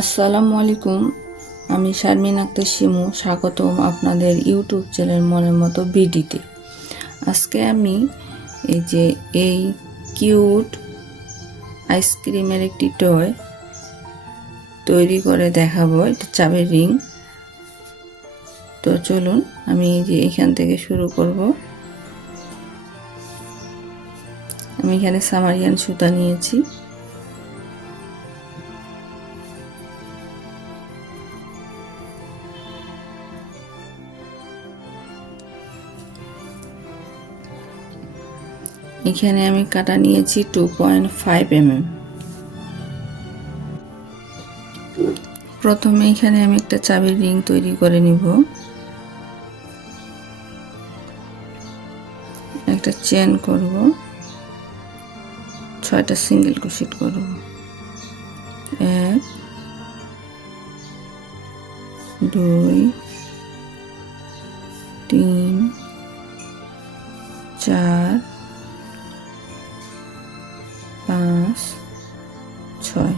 আসসালামু আলাইকুম। আমি শারমিন আক্তার শিমু, স্বাগতম আপনাদের ইউটিউব চ্যানেল মনের মতো বিডিতে। আজকে আমি এই কিউট আইসক্রিমের একটি টয় তৈরি করে দেখাবো। এটা চাবির রিং। তো চলুন আমি এখান থেকে শুরু করব। আমি এখানে সামারিয়ান সুতা নিয়েছি। এখানে আমি কাটা নিয়েছি 2.5 mm। প্রথমে এখানে আমি একটা চাবির রিং তৈরি করে নিব। একটা চেন করব, 6টা সিঙ্গেল ক্রোশেট করব। 1 2 3 4 5 6।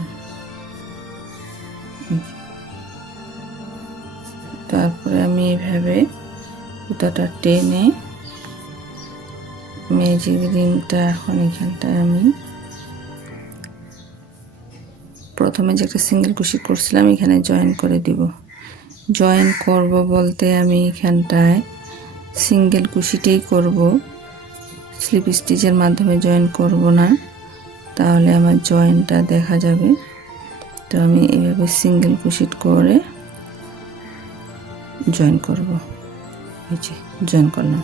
তারপরে আমি এইভাবে সুতাটা টেনে ম্যাজিক রিংটা এখন এখানটায় আমি প্রথমে যে একটা সিঙ্গেল ক্রোশেট করছিলাম এখানে জয়েন করে দিব। জয়েন করব বলতে আমি এখানটায় সিঙ্গেল ক্রোশেটেই করব, স্লিপ স্টিচের মাধ্যমে জয়েন করব না, তাহলে আমার জয়েনটা দেখা যাবে। তো আমি এইভাবে সিঙ্গেল ক্রোশেট করে জয়েন করব। এই যে জয়েন করলাম।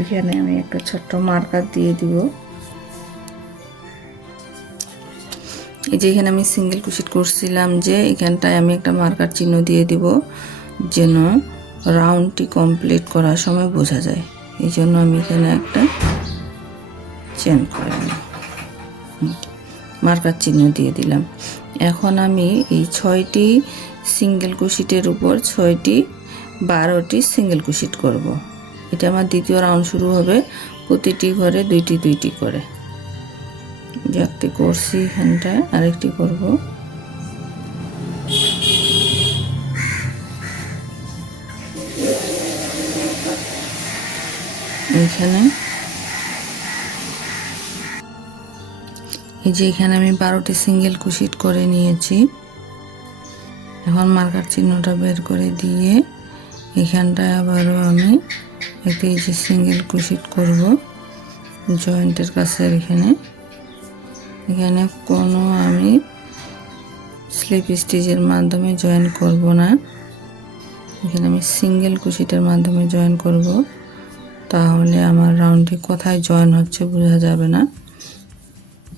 এখানে আমি একটা ছোট্ট মার্কার দিয়ে দিব। এই যে এখানে আমি সিঙ্গেল ক্রোশেট করছিলাম, যে এখানটায় আমি একটা মার্কার চিহ্ন দিয়ে দিব যেন রাউন্ডটি কমপ্লিট করার সময় বোঝা যায়। এই জন্য আমি এখানে একটা চেন করে মার্কার চিহ্ন দিয়ে দিলাম। এখন আমি এই 6টি সিঙ্গেল ক্রোশেটের উপর 6টি 12টি সিঙ্গেল ক্রোশেট করব। এটা আমার দ্বিতীয় রাউন্ড শুরু হবে। প্রতিটি ঘরে 2টি 2টি করে। একটি করছি, এখানটায় আরেকটি করব। এখানে এই যে এখানে আমি 12টি সিঙ্গেল ক্রোশেট করে নিয়েছি। এখন মার্কার চিহ্নটা বের করে দিয়ে এখানটায় আবারও আমি একটি এই যে সিঙ্গেল ক্রোশেট করব জয়েন্টের কাছে। এখানে কোনো আমি স্লিপ স্টিচের মাধ্যমে জয়েন করব না, এখানে আমি সিঙ্গেল ক্রোশেটের মাধ্যমে জয়েন করব, তাহলে আমার রাউন্ডটি কোথায় জয়েন হচ্ছে বোঝা যাবে না।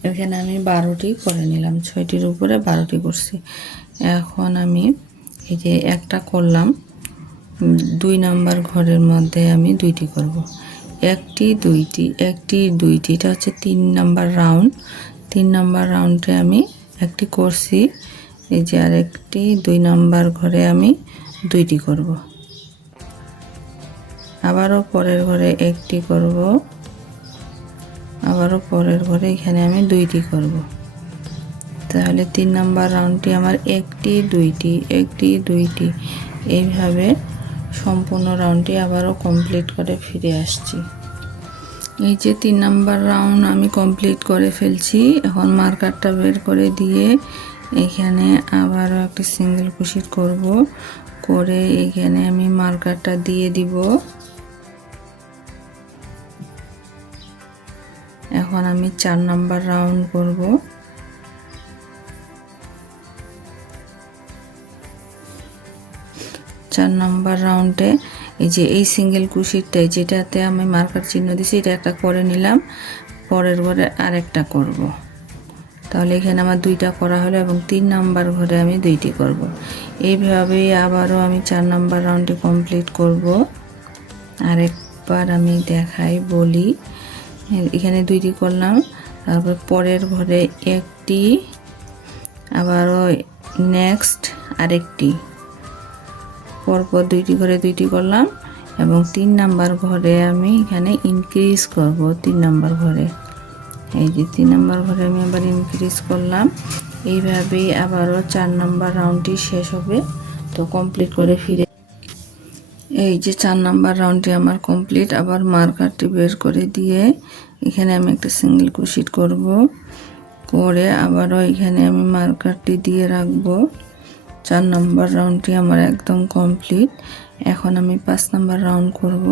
এখানে আমি 12টি করে নিলাম, 6টির উপরে 12টি করছি। এখন আমি এই যে একটা করলাম, 2 নাম্বার ঘরের মধ্যে আমি 2টি করব। 1টি 2টি 1টি 2টি, এটা হচ্ছে 3 নাম্বার রাউন্ড। 3 নাম্বার রাউন্ডে আমি একটি করছি। এই যে আরেকটি 2 নাম্বার ঘরে আমি 2টি করব। আবারও পরের ঘরে 1টি করব, আবারও পরের ঘরে এখানে আমি 2টি করব। তাহলে 3 নাম্বার রাউন্ডটি আমার 1টি 2টি 1টি 2টি, এইভাবে সম্পূর্ণ রাউন্ডটি আবারও কমপ্লিট করে ফিরে আসছি। এই যে 3 নাম্বার রাউন্ড আমি কমপ্লিট করে ফেলছি। এখন মার্কারটা বের করে দিয়ে এখানে আবারও একটা সিঙ্গেল ক্রোশেট করব, করে এখানে আমি মার্কারটা দিয়ে দিব। এখন আমি 4 নাম্বার রাউন্ড করব। চার নাম্বার রাউন্ডে এই যে এই সিঙ্গেল ক্রোশেটটাই যেটাতে আমি মার্কার চিহ্ন দিয়েছি এটা একটা করে নিলাম, পরের ঘরে আরেকটা করব। তাহলে এখানে আমার 2টা করা হলো এবং 3 নাম্বার ঘরে আমি 2টি করব। এইভাবেই আবারও আমি 4 নাম্বার রাউন্ডটি কমপ্লিট করব। আরেকবার আমি দেখাই বলি, এখানে 2টি করলাম, তারপর পরের ঘরে 1টি, আবারও নেক্সট আরেকটি, পরপর 2টি ঘরে 2টি করলাম এবং 3 নাম্বার ঘরে আমি এখানে ইনক্রিজ করব। 3 নাম্বার ঘরে এই যে 3 নাম্বার ঘরে আমি আবার ইনক্রিজ করলাম, এইভাবেই আবারও 4 নম্বর রাউন্ডটি শেষ হবে। তো কমপ্লিট করে ফিরে এই যে 4 নম্বর রাউন্ডটি আমার কমপ্লিট। আবার মার্কারটি বের করে দিয়ে এখানে আমি একটা সিঙ্গেল ক্রোশেট করব, করে আবারও এখানে আমি মার্কারটি দিয়ে রাখবো। 4 নম্বর রাউন্ডটি আমার একদম কমপ্লিট। এখন আমি 5 নম্বর রাউন্ড করব।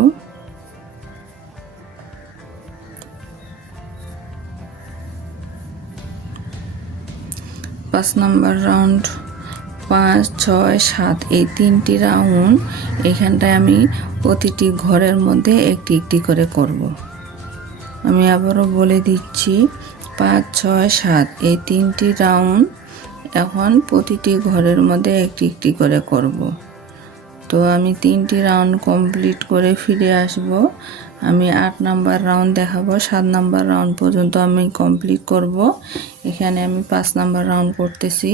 পাঁচ নম্বর রাউন্ড 5, 6, 7 এই 3টি রাউন্ড এখানটায় আমি প্রতিটি ঘরের মধ্যে একটি একটি করে করব। আমি আবারও বলে দিচ্ছি 5, 6, 7 এই 3টি রাউন্ড এখন প্রতিটি ঘরের মধ্যে একটি একটি করে করব। তো আমি 3টি রাউন্ড কমপ্লিট করে ফিরে আসব। আমি 8 নাম্বার রাউন্ড দেখাবো। 7 নাম্বার রাউন্ড পর্যন্ত আমি কমপ্লিট করব। এখানে আমি 5 নাম্বার রাউন্ড করতেছি।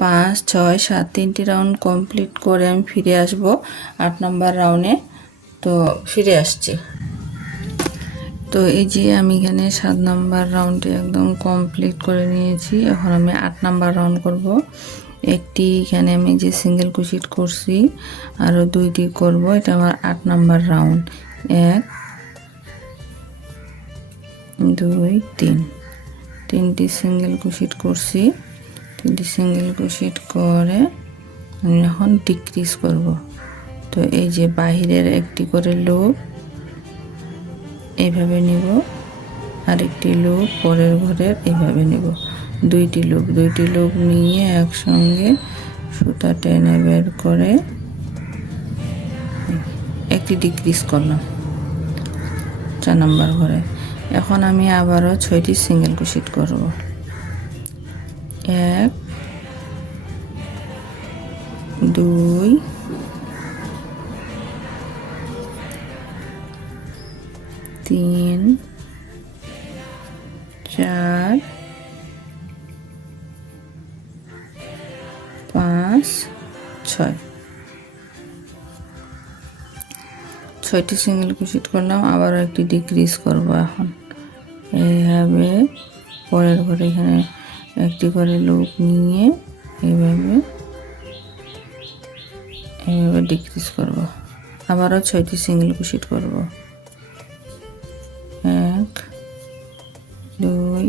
5, 6, 7 3টি রাউন্ড কমপ্লিট করে আমি ফিরে আসব 8 নাম্বার রাউন্ডে। তো ফিরে আসছি। তো এই যে আমি এখানে 7 নাম্বার রাউন্ডটি একদম কমপ্লিট করে নিয়েছি। এখন আমি 8 নাম্বার রাউন্ড করব। একটি এখানে আমি যে সিঙ্গেল ক্রোশেট করছি, আরও 2টি করব। এটা আমার 8 নাম্বার রাউন্ড। 1, 2, 3 3টি সিঙ্গেল ক্রোশেট করছি। 3টি সিঙ্গেল ক্রোশেট করে আমি এখন ডিক্রিজ করব। তো এই যে বাহিরের একটি করে লুপ এইভাবে নিব, আরেকটি লুপ পরের ঘরের এইভাবে নিব। 2টি লুপ নিয়ে একসঙ্গে সুতা টেনে বের করে একটি ডিক্রিজ করলাম 4 নম্বর ঘরে। এখন আমি আবারও 6টি সিঙ্গেল ক্রোশেট করব। 1, 2, 3, 4, 5, 6 6টি সিঙ্গেল ক্রোশেট করলাম। আবার একটি ডিক্রিজ করব। এখন এইভাবে পরের ঘরে এখানে একটি করে লুপ নিয়ে এইভাবে ডিক্রিজ করব। আবারও 6টি সিঙ্গেল ক্রোশেট করব। 1, 2,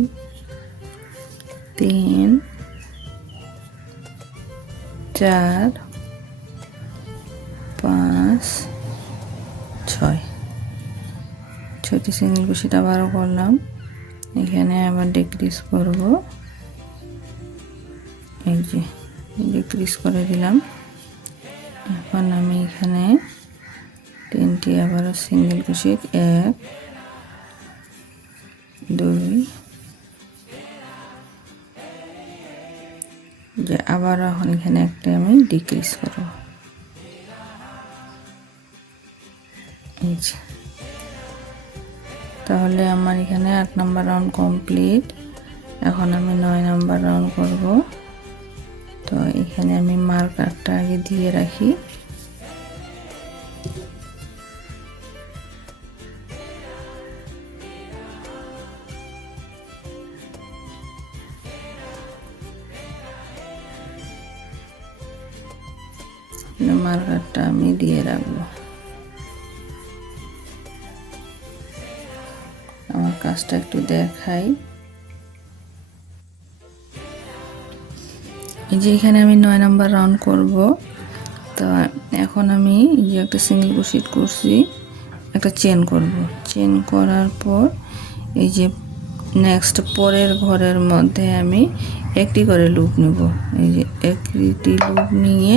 3, 4, 5, 6 6টি সিঙ্গেল ক্রোশেট আবারও করলাম। এখানে আবার ডিক্রিজ করব। এই যে ডিক্রিজ করে দিলাম। এখন আমি এখানে 3টি আবারও সিঙ্গেল ক্রোশেট 1, 2 যে আবার এখন এখানে একটা আমি ডিক্রিজ করব। তাহলে আমার এখানে 8 নাম্বার রাউন্ড কমপ্লিট। এখন আমি 9 নাম্বার রাউন্ড করব। তো এখানে আমি মার্কারটা আগে দিয়ে রাখি। মার্কারটা আমি দিয়ে রাখবো। আমার কাজটা একটু দেখাই। এই যে এখানে আমি 9 নাম্বার রাউন্ড করব। তো এখন আমি এই যে একটা সিঙ্গেল ক্রোশেট করছি, একটা চেন করব। চেন করার পর এই যে নেক্সট পরের ঘরের মধ্যে আমি একটি করে লুপ নেব। এই যে একটি লুপ নিয়ে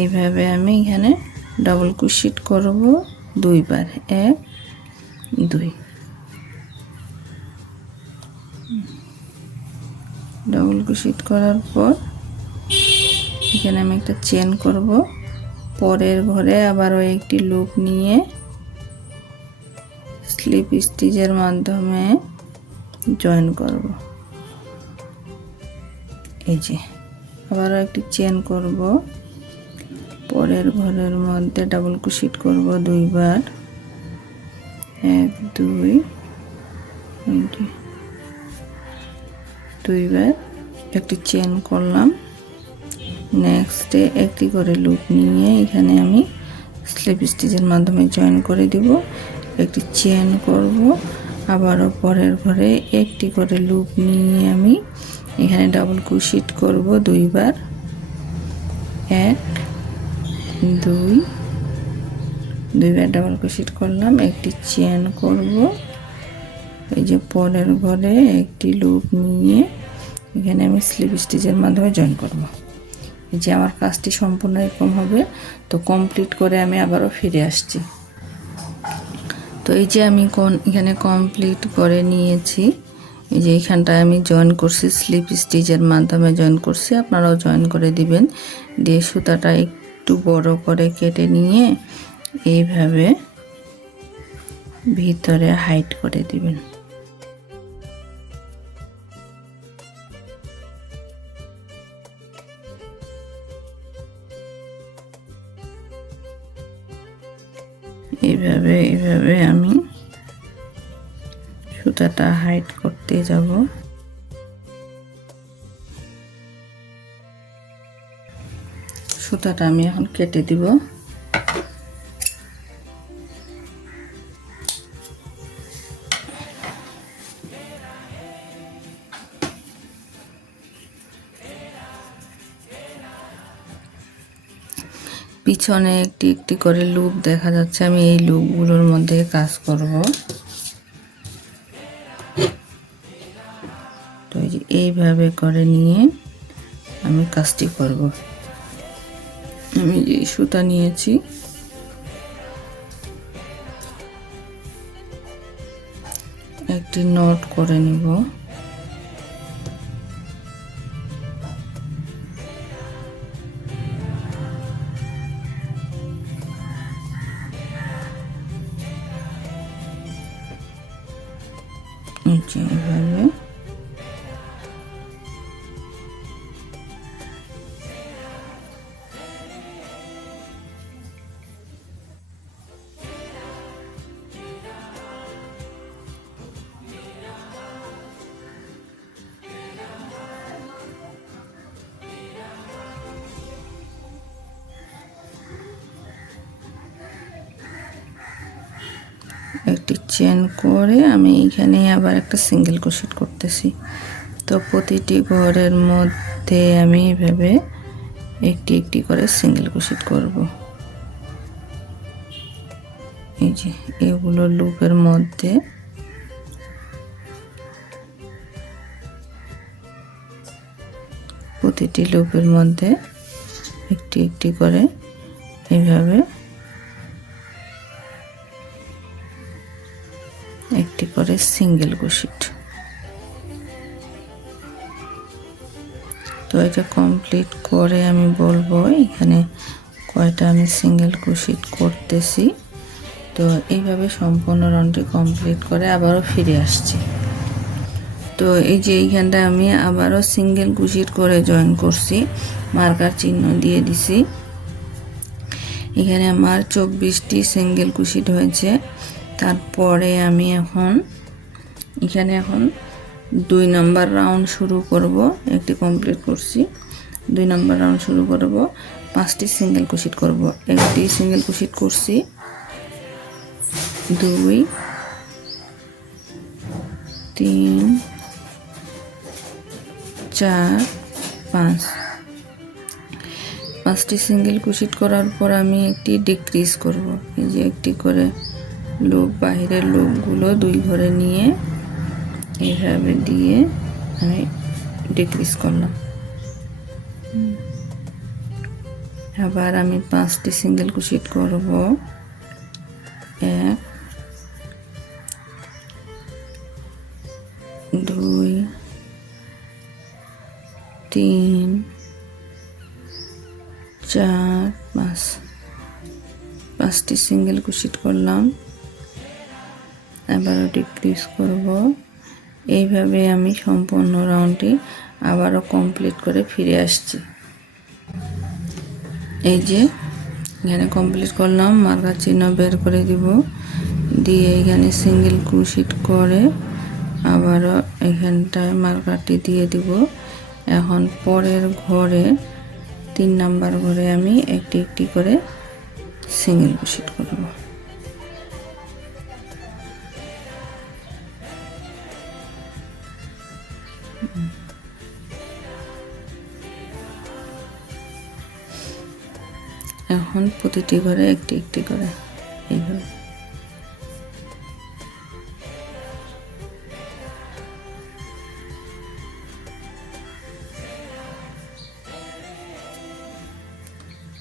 এইভাবে আমি এখানে ডাবল ক্রোশেট করব 2 বার। 1, 2 ডাবল ক্রোশেট করার পর এখানে আমি একটা চেন করব। পরের ঘরে আবারও একটি লুপ নিয়ে স্লিপ স্টিচের মাধ্যমে জয়েন করব। এই যে আবারও একটি চেন করব। পরের ঘরের মধ্যে ডাবল ক্রোশেট করব 2 বার। 1, 2 এই যে দুইবার একটি চেন করলাম। নেক্সটে একটি করে লুপ নিয়ে এখানে আমি স্লিপ স্টিচের মাধ্যমে জয়েন করে দিব। একটি চেন করব, আবারও পরের ঘরে একটি করে লুপ নিয়ে আমি এখানে ডাবল ক্রোশেট করব দুইবার। 1 2 দুইবার ডাবল ক্রোশেট করলাম, একটি চেন করব। এই যে পরের ঘরে একটি লুপ নিয়ে এখানে আমি স্লিপ স্টিচের মাধ্যমে জয়েন করব। এই যে আমার কাজটি সম্পূর্ণ এরকম হবে। তো কমপ্লিট করে আমি আবারও ফিরে আসছি। তো এই যে আমি এখানে কমপ্লিট করে নিয়েছি। এই যে এইখানটায় আমি জয়েন করছি, স্লিপ স্টিচের মাধ্যমে জয়েন করছি। আপনারাও জয়েন করে দিবেন। দিয়ে সুতাটা একটু বড় করে কেটে নিয়ে এইভাবে ভিতরে হাইড করে দিবেন। এইভাবে আমি সুতাটা হাইড করতে যাব। সুতাটা আমি এখন কেটে দিব। পিছনে একটি একটি করে লুপ দেখা যাচ্ছে, আমি এই লুপগুলোর মধ্যে কাজ করব। তো এইভাবে করে নিয়ে আমি কাজটি করব। আমি যে সুতা নিয়েছি একটি নট করে নিব। এইভাবে একটি চেন করে আমি এখানে আবার একটা সিঙ্গেল ক্রোশেট করতেছি। তো প্রতিটি ঘরের মধ্যে আমি এভাবে একটি একটি করে সিঙ্গেল ক্রোশেট করব। এই যে এগুলো লুপের মধ্যে প্রতিটি লুপের মধ্যে একটি একটি করে এইভাবে একটি করে সিঙ্গেল ক্রোশেট। তো এটা কমপ্লিট করে আমি বলবো এখানে কয়টা আমি সিঙ্গেল ক্রোশেট করতেছি। তো এইভাবে সম্পূর্ণ রাউন্ডটি কমপ্লিট করে আবারও ফিরে আসছি। তো এই যে এইখানটা আমি আবারও সিঙ্গেল ক্রোশেট করে জয়েন করছি, মার্কার চিহ্ন দিয়ে দিছি। এখানে আমার 24টি সিঙ্গেল ক্রোশেট হয়েছে। তারপরে আমি এখানে এখন 2 নাম্বার রাউন্ড শুরু করব। একটি কমপ্লিট করছি, 2 নাম্বার রাউন্ড শুরু করব। 5টি সিঙ্গেল ক্রোশেট করব। একটি সিঙ্গেল ক্রোশেট করছি, 2 3 4 5। 5টি সিঙ্গেল ক্রোশেট করার পর আমি একটি ডিক্রিজ করব। এই যে একটি করে লুপ, বাহিরের লুপগুলো 2 ঘরে নিয়ে এইভাবে দিয়ে আমি ডিক্রিজ করলাম। আবার আমি 5টি সিঙ্গেল ক্রোশেট করব। 1 2 3 4 5। 5টি সিঙ্গেল ক্রোশেট করলাম, আবারও ডিক্রিজ করব। এইভাবে আমি সম্পূর্ণ রাউন্ডটি আবারও কমপ্লিট করে ফিরে আসছি। এই যে এখানে কমপ্লিট করলাম, মার্কার চিহ্ন বের করে দিব, দিয়ে এখানে সিঙ্গেল ক্রোশেট করে আবারও এখানটায় মার্কারটি দিয়ে দিব। এখন পরের ঘরে 3 নাম্বার ঘরে আমি একটি একটি করে সিঙ্গেল ক্রোশেট করব। এখন প্রতিটি ঘরে একটি একটি করে এইভাবে।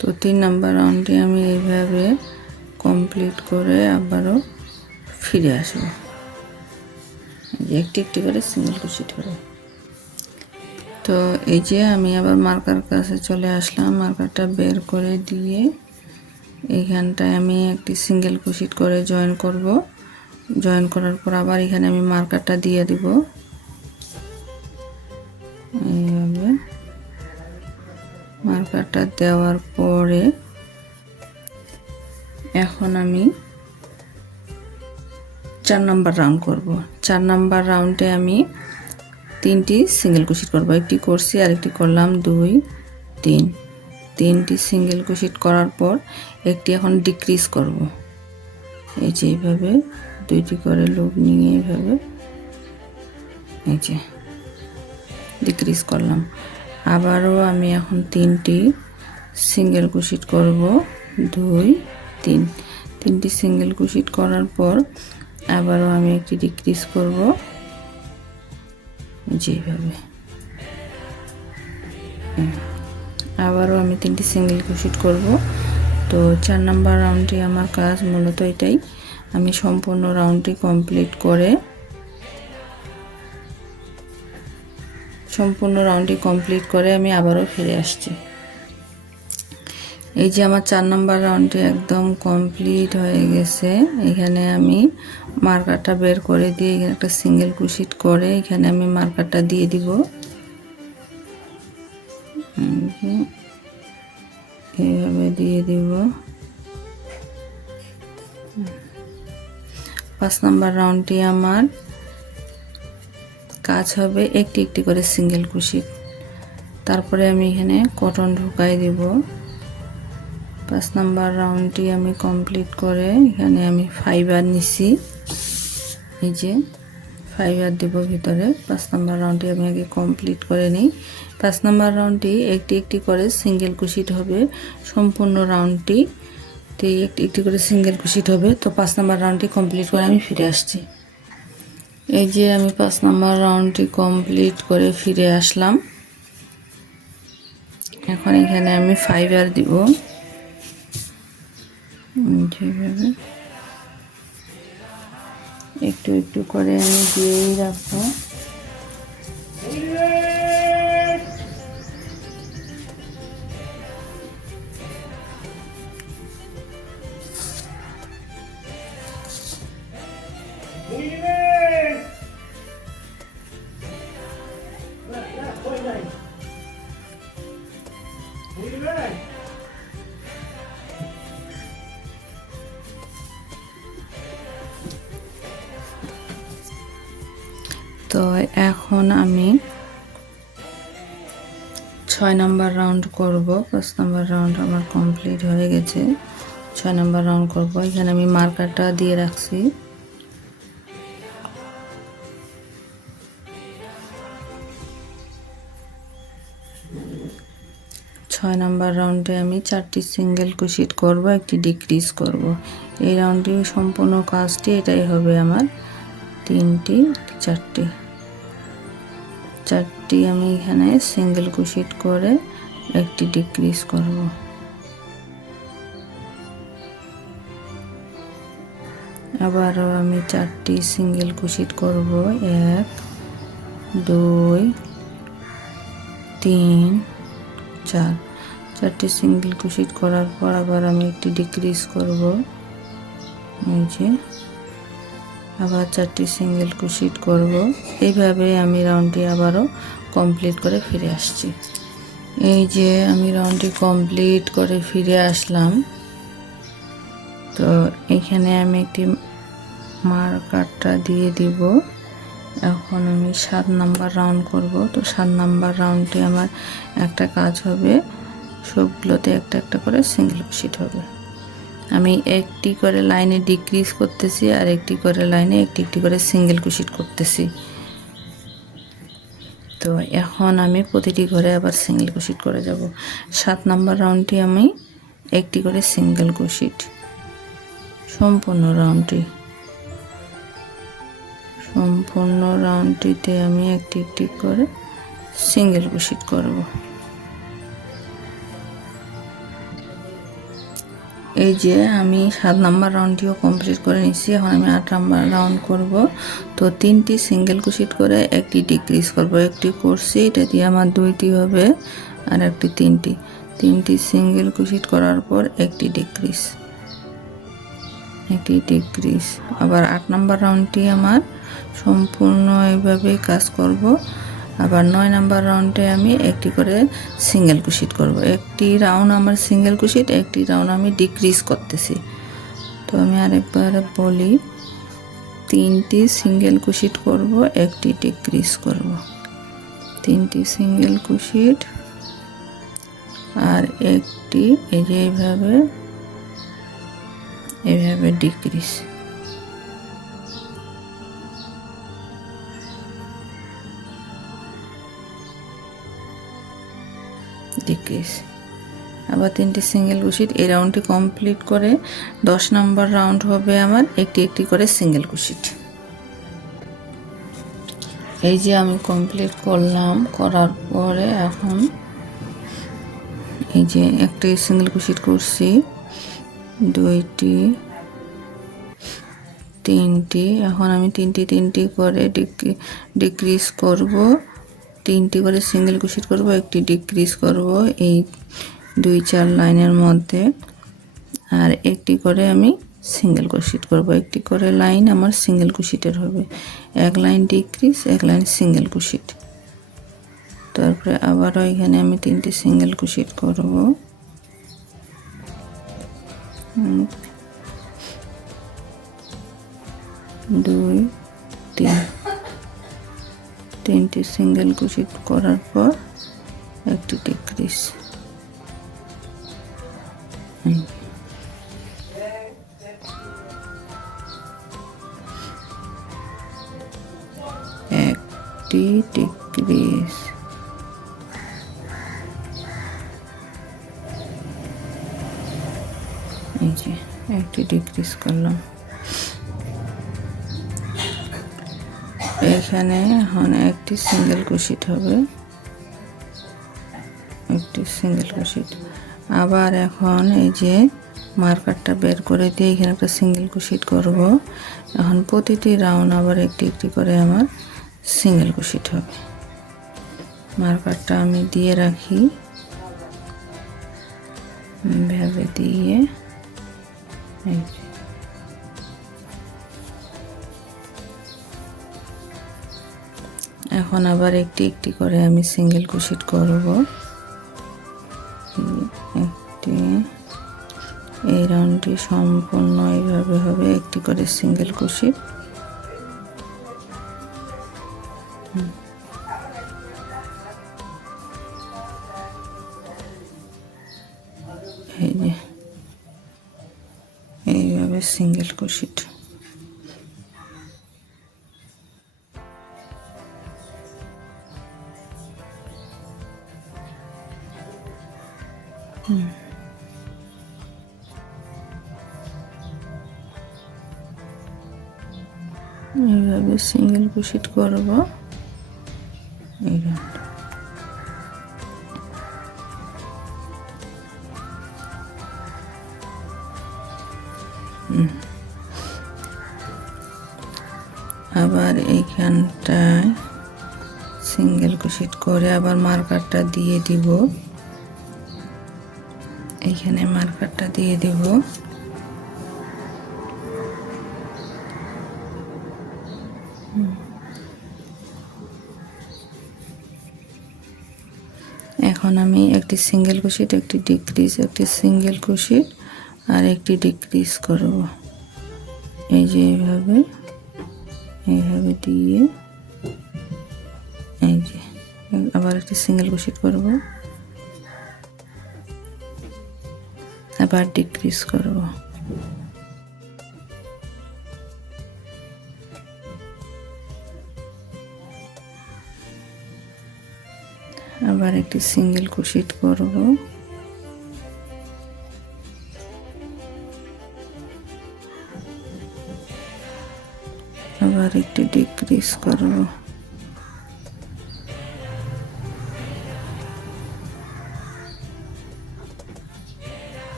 তো 3 নাম্বার রাউন্ডে আমি এইভাবে কমপ্লিট করে আবারও ফিরে আসব, একটি একটি করে সিঙ্গেল ক্রোশেট করে। তো এই যে আমি আবার মার্কার কাছে চলে আসলাম, মার্কারটা বের করে দিয়ে এইখানটায় আমি একটি সিঙ্গেল ক্রোশেট করে জয়েন করব। জয়েন করার পর আবার এখানে আমি মার্কারটা দিয়ে দিব এইভাবে। মার্কারটা দেওয়ার পরে এখন আমি 4 নাম্বার রাউন্ড করব। 4 নাম্বার রাউন্ডে আমি 3টি সিঙ্গেল ক্রোশেট করব। একটি করছি আর একটি করলাম, 2 3, 3টি সিঙ্গেল ক্রোশেট করার পর একটি এখন ডিক্রিজ করব। এই যে এইভাবে 2টি করে লুপ নিয়ে এইভাবে এই যে ডিক্রিজ করলাম। আবারও আমি এখন 3টি সিঙ্গেল ক্রোশেট করব, 2 3, 3টি সিঙ্গেল ক্রোশেট করার পর আবারও আমি একটি ডিক্রিজ করব যেভাবে। আবারও আমি 3টি সিঙ্গেল ক্রোশেট করব। তো 4 নাম্বার রাউন্ডে আমার কাজ মূলত এটাই। আমি সম্পূর্ণ রাউন্ডটি কমপ্লিট করে আমি আবারও ফিরে আসছি। এই যে আমার 4 নাম্বার রাউন্ডটি একদম কমপ্লিট হয়ে গেছে। এখানে আমি মার্কারটা বের করে দিয়ে এখানে একটা সিঙ্গেল ক্রোশেট করে এখানে আমি মার্কারটা দিয়ে দিব। এইভাবে দিয়ে দিব। 5 নাম্বার রাউন্ডটি আমার কাজ হবে একটি একটি করে সিঙ্গেল ক্রোশেট। তারপরে আমি এখানে কটন ঢুকাই দিব। 5 নাম্বার রাউন্ডটি আমি কমপ্লিট করে এখানে আমি ফাইবার নিছি, এই যে ফাইবার দেব ভিতরে। 5 নাম্বার রাউন্ডটি আমি আগে কমপ্লিট করে নিই। 5 নাম্বার রাউন্ডটি একটি একটি করে সিঙ্গেল ক্রোশেট হবে। সম্পূর্ণ রাউন্ডটি একটি একটি করে সিঙ্গেল ক্রোশেট হবে। তো 5 নাম্বার রাউন্ডটি কমপ্লিট করে আমি ফিরে আসছি। এই যে আমি 5 নাম্বার রাউন্ডটি কমপ্লিট করে ফিরে আসলাম। এখন এখানে আমি ফাইবার দিব যেভাবে, একটু একটু করে আমি দিয়েই রাখবো। তো এখন আমি 6 নাম্বার রাউন্ড করব। 5 নাম্বার রাউন্ড আমার কমপ্লিট হয়ে গেছে। 6 নাম্বার রাউন্ড করব। এখানে আমি মার্কারটা দিয়ে রাখছি। ছয় নাম্বার রাউন্ডে আমি 4টি সিঙ্গেল ক্রোশেট করব, একটি ডিক্রিজ করব। এই রাউন্ডে সম্পূর্ণ কাজটি এটাই হবে আমার। 3টি 4টি আমি এখানে সিঙ্গেল ক্রোশেট করে একটি ডিক্রিজ করব। আবারও আমি 4টি সিঙ্গেল ক্রোশেট করব, 1 2 3 4। 4টি সিঙ্গেল ক্রোশেট করার পর আবার আমি একটি ডিক্রিজ করব, এই যে আবার 4টি সিঙ্গেল ক্রোশেট করব। এইভাবে আমি রাউন্ডটি আবারও কমপ্লিট করে ফিরে আসছি। এই যে আমি রাউন্ডটি কমপ্লিট করে ফিরে আসলাম। তো এখানে আমি একটি মার্কারটা দিয়ে দিব। এখন আমি 7 নাম্বার রাউন্ড করব। তো 7 নাম্বার রাউন্ডে আমার একটা কাজ হবে, সবগুলোতে একটা একটা করে সিঙ্গেল ক্রোশেট হবে। আমি একটি করে লাইনে ডিক্রিজ করতেছি আর একটি করে লাইনে একটি একটি করে সিঙ্গেল ক্রোশেট করতেছি। তো এখন আমি প্রতিটি ঘরে আবার সিঙ্গেল ক্রোশেট করে যাব। 7 নাম্বার রাউন্ডটি আমি একটি করে সিঙ্গেল ক্রোশেট, সম্পূর্ণ রাউন্ডটিতে আমি একটি একটি করে সিঙ্গেল ক্রোশেট করব। এই যে আমি 7 নাম্বার রাউন্ডটিও কমপ্লিট করে নিচ্ছি। এখন আমি 8 নাম্বার রাউন্ড করব। তো 3টি সিঙ্গেল ক্রোশেট করে একটি ডিক্রিজ করব। একটি করছি, এটা দিয়ে আমার 2টি হবে, আর একটি 3টি সিঙ্গেল ক্রোশেট করার পর একটি ডিক্রিজ, আবার 8 নাম্বার রাউন্ডটি আমার সম্পূর্ণ এইভাবে কাজ করব। আবার 9 নাম্বার রাউন্ডে আমি একটি করে সিঙ্গেল ক্রোশেট করব। একটি রাউন্ড আমার সিঙ্গেল ক্রোশেট, একটি রাউন্ড আমি ডিক্রিজ করতেছি। তো আমি আরেকবার বলি, 3টি সিঙ্গেল ক্রোশেট করব, একটি ডিক্রিজ করব, 3টি সিঙ্গেল ক্রোশেট আর একটি এই যে এইভাবে ডিক্রিজ। আবার 3টি সিঙ্গেল ক্রোশেট। এই রাউন্ডটি কমপ্লিট করে 10 নাম্বার রাউন্ড হবে আমার একটি একটি করে সিঙ্গেল ক্রোশেট। এই যে আমি কমপ্লিট করলাম, করার পরে এখন এই যে একটি সিঙ্গেল ক্রোশেট করছি, 2টি, 3টি। এখন আমি 3টি করে ডিক্রিজ করব, 3টি করে সিঙ্গেল ক্রোশেট করব, একটি ডিক্রিজ করব এই 2-4 লাইনের মধ্যে, আর একটি করে আমি সিঙ্গেল ক্রোশেট করব। একটি করে লাইন আমার সিঙ্গেল ক্রোশেটের হবে, এক লাইন ডিক্রিজ, এক লাইন সিঙ্গেল ক্রোশেট। তারপরে আবারও এখানে আমি 3টি সিঙ্গেল ক্রোশেট করব, 2, 3, 3টি সিঙ্গেল ক্রোশেট করার পর একটি ডিক্রিজ। একটি ডিক্রিজ, এই যে একটি ডিক্রিজ করলাম। এখানে এখন একটি সিঙ্গেল ক্রোশেট হবে, একটি সিঙ্গেল ক্রোশেট। আবার এখন এই যে মার্কারটা বের করে দিয়ে এখানে একটা সিঙ্গেল ক্রোশেট করব। এখন প্রতিটি রাউন্ড আবার একটি একটি করে আমার সিঙ্গেল ক্রোশেট হবে। মার্কারটা আমি দিয়ে রাখি, ভেবে দিয়ে এই যে এখন আবার একটি একটি করে আমি সিঙ্গেল ক্রোশেট করব। একটি, এই রাউন্ডটি সম্পূর্ণ এইভাবে হবে, একটি করে সিঙ্গেল ক্রোশেট। এই যে এইভাবে সিঙ্গেল ক্রোশেট। এইভাবে সিঙ্গেল ক্রোশেট করব। আবার এইখানটায় সিঙ্গেল ক্রোশেট করে আবার মার্কারটা দিয়ে দিব, এইখানে মার্কারটা দিয়ে দিব। এখন আমি একটি সিঙ্গেল ক্রোশেট, একটি ডিক্রিজ, একটি সিঙ্গেল ক্রোশেট আর একটি ডিক্রিজ করব। এই যে এইভাবে দিয়ে আবার একটি সিঙ্গেল ক্রোশেট করব, আবার ডিক্রিজ করব। আবার একটি সিঙ্গেল ক্রোশেট করব, আবার একটি ডিক্রিজ করব।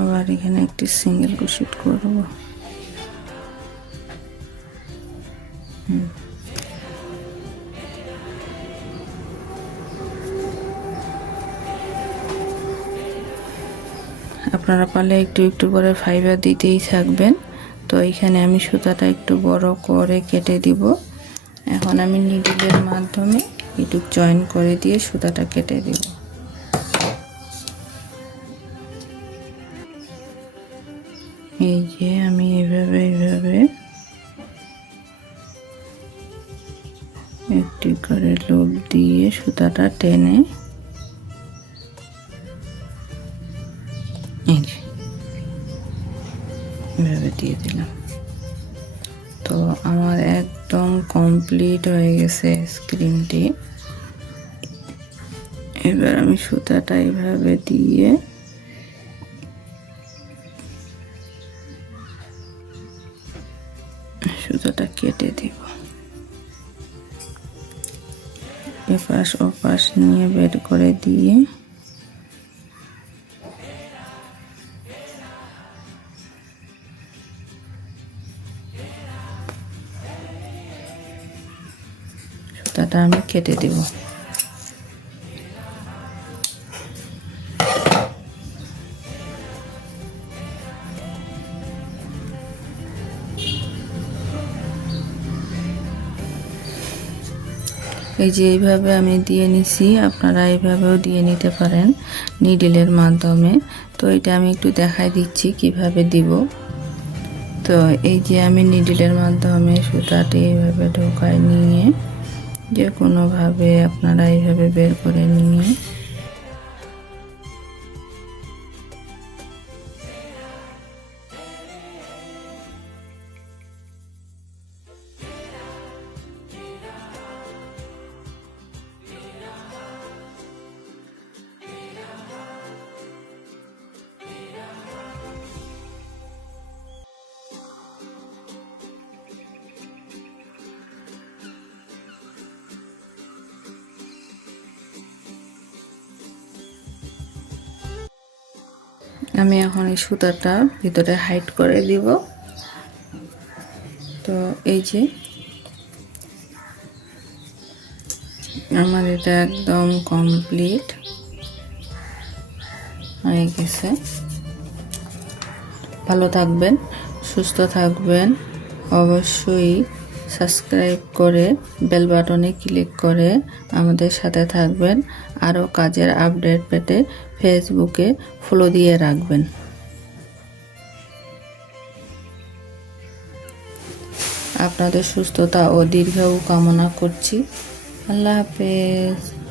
আবার এখানে একটি সিঙ্গেল ক্রোশেট করব। আপনারা পারলে একটু একটু করে ফাইবার দিতেই থাকবেন। তো এখানে আমি সুতাটা একটু বড় করে কেটে দিব। এখন আমি নিডলের মাধ্যমে একটু জয়েন করে দিয়ে সুতাটা কেটে দিব। এই যে আমি এইভাবে একটি করে লুপ দিয়ে সুতাটা টেনে এভাবে দিয়ে দিলাম। তো আমার একদম কমপ্লিট হয়ে গেছে স্ক্রিনটি। এবার আমি সুতাটা এইভাবে দিয়ে সুতাটা কেটে দিব। এপাশ ওপাশ নিয়ে বের করে দিয়ে সুতাটা আমি কেটে দেব। এই যে এইভাবে আমি দিয়ে নিছি, আপনারা এইভাবেও দিয়ে নিতে পারেন নিডলের মাধ্যমে। তো এটা আমি একটু দেখাই দিচ্ছি কিভাবে দিব। তো এই যে আমি নিডলের মাধ্যমে সুতাটি এইভাবে ঢোকায় নিয়ে যে কোনোভাবে আপনারা এইভাবে বের করে নিয়ে আমি এখন এই সুতাটা ভিতরে হাইড করে দিব। তো এই যে আমার এটা একদম কমপ্লিট হয়ে গেছে। ভালো থাকবেন, সুস্থ থাকবেন। অবশ্যই সাবস্ক্রাইব করে বেল বাটনে ক্লিক করে আমাদের সাথে থাকবেন। আরও কাজের আপডেট পেতে ফেসবুকে ফলো দিয়ে রাখবেন। আপনাদের সুস্থতা ও দীর্ঘায়ু কামনা করছি। আল্লাহ হাফেজ।